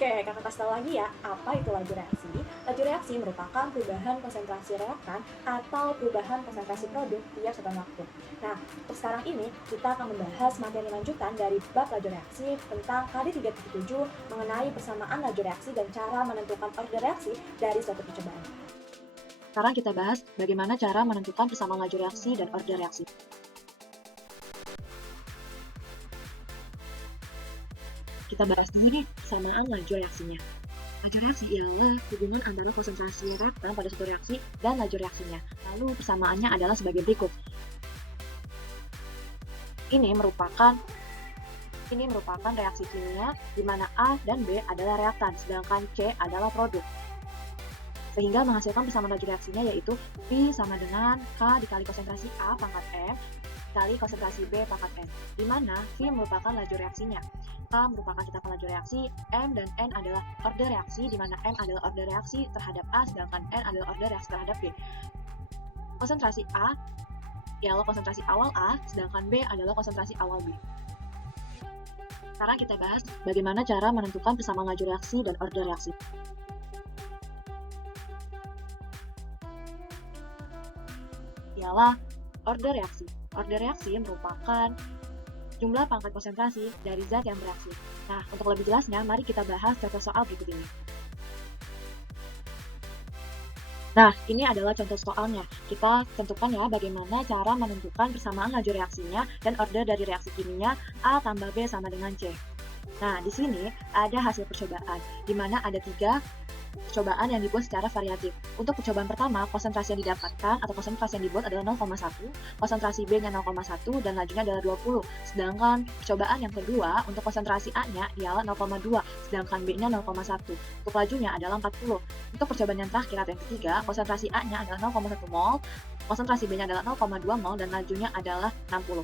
Oke, kakak kasih tahu lagi ya, apa itu laju reaksi? Laju reaksi merupakan perubahan konsentrasi reaktan atau perubahan konsentrasi produk tiap satuan waktu. Nah, untuk sekarang ini, kita akan membahas materi lanjutan dari bab laju reaksi tentang KD 3.7 mengenai persamaan laju reaksi dan cara menentukan order reaksi dari suatu percobaan. Sekarang kita bahas bagaimana cara menentukan persamaan laju reaksi dan order reaksi. Kita bahas dulu nih persamaan laju reaksinya. Laju reaksi ialah hubungan antara konsentrasi reaktan pada suatu reaksi dan laju reaksinya. Lalu persamaannya adalah sebagai berikut. Ini merupakan reaksi kimia di mana A dan B adalah reaktan, sedangkan C adalah produk. Sehingga menghasilkan persamaan laju reaksinya yaitu V sama dengan K dikali konsentrasi A pangkat M dikali konsentrasi B pangkat N, di mana V merupakan laju reaksinya, K merupakan cetakan laju reaksi, M dan N adalah order reaksi, di mana M adalah order reaksi terhadap A, sedangkan N adalah order reaksi terhadap B. Konsentrasi A ialah konsentrasi awal A, sedangkan B adalah konsentrasi awal B. Sekarang kita bahas bagaimana cara menentukan persamaan laju reaksi dan order reaksi. Ialah order reaksi. Order reaksi merupakan jumlah pangkat konsentrasi dari zat yang bereaksi. Nah, untuk lebih jelasnya, mari kita bahas contoh soal berikut ini. Nah, ini adalah contoh soalnya. Kita tentukan ya bagaimana cara menentukan persamaan laju reaksinya dan order dari reaksi kimia A tambah B sama dengan C. Nah, di sini ada hasil percobaan, di mana ada 3 percobaan yang dibuat secara variatif. Untuk percobaan pertama, konsentrasi yang didapatkan atau konsentrasi yang dibuat adalah 0,1, konsentrasi B-nya 0,1, dan lajunya adalah 20. Sedangkan percobaan yang kedua, untuk konsentrasi A-nya ialah 0,2, sedangkan B-nya 0,1. Untuk lajunya adalah 40. Untuk percobaan yang terakhir atau yang ketiga, konsentrasi A-nya adalah 0,1 mol, konsentrasi B-nya adalah 0,2 mol, dan lajunya adalah 60.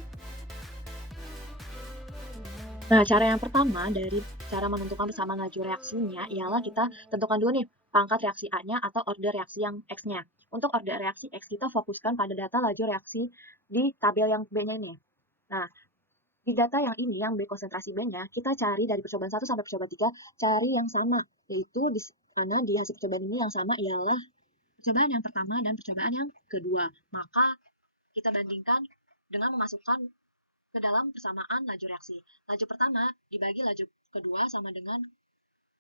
Nah, cara yang pertama dari cara menentukan persamaan laju reaksinya ialah kita tentukan dulu nih pangkat reaksi A-nya atau order reaksi yang X-nya. Untuk order reaksi X, kita fokuskan pada data laju reaksi di tabel yang B-nya ini. Nah, di data yang ini, yang B konsentrasi B-nya, kita cari dari percobaan 1 sampai percobaan 3, cari yang sama. Yaitu di mana di hasil percobaan ini yang sama ialah percobaan yang pertama dan percobaan yang kedua. Maka kita bandingkan dengan memasukkan ke dalam persamaan laju reaksi. Laju pertama dibagi laju kedua sama dengan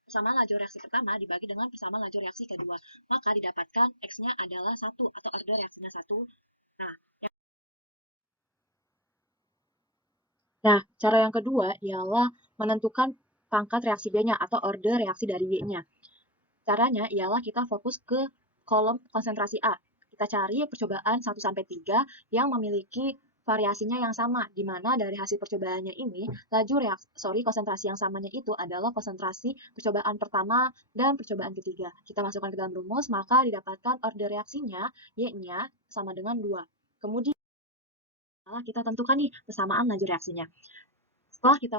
persamaan laju reaksi pertama dibagi dengan persamaan laju reaksi kedua. Maka didapatkan X-nya adalah 1 atau order reaksinya 1. Nah, cara yang kedua ialah menentukan pangkat reaksi B-nya atau order reaksi dari Y-nya. Caranya ialah kita fokus ke kolom konsentrasi A. Kita cari percobaan 1-3 yang memiliki variasinya yang sama, di mana dari hasil percobaannya ini, konsentrasi yang samanya itu adalah konsentrasi percobaan pertama dan percobaan ketiga. Kita masukkan ke dalam rumus, maka didapatkan order reaksinya, Y-nya sama dengan 2. Kemudian, kita tentukan nih persamaan laju reaksinya. Setelah kita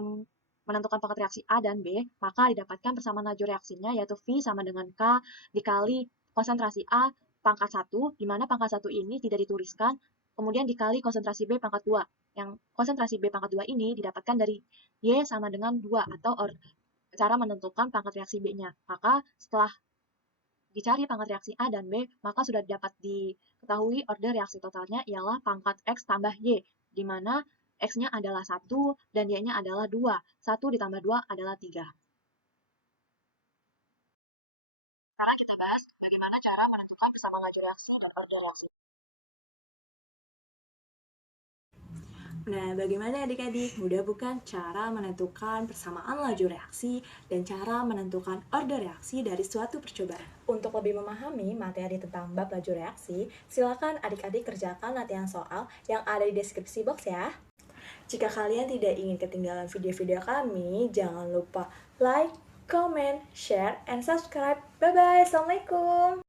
menentukan pangkat reaksi A dan B, maka didapatkan persamaan laju reaksinya, yaitu V sama dengan K dikali konsentrasi A pangkat 1, di mana pangkat 1 ini tidak dituliskan, kemudian dikali konsentrasi B pangkat 2. Yang konsentrasi B pangkat 2 ini didapatkan dari Y sama dengan 2, atau cara menentukan pangkat reaksi B-nya. Maka setelah dicari pangkat reaksi A dan B, maka sudah dapat diketahui order reaksi totalnya ialah pangkat X tambah Y, di mana X-nya adalah 1 dan Y-nya adalah 2. 1 ditambah 2 adalah 3. Sekarang kita bahas bagaimana cara menentukan persamaan laju reaksi dan order reaksi. Nah, bagaimana adik-adik? Mudah bukan cara menentukan persamaan laju reaksi dan cara menentukan order reaksi dari suatu percobaan? Untuk lebih memahami materi tentang bab laju reaksi, silakan adik-adik kerjakan latihan soal yang ada di deskripsi box ya. Jika kalian tidak ingin ketinggalan video-video kami, jangan lupa like, comment, share, and subscribe. Bye-bye. Assalamualaikum.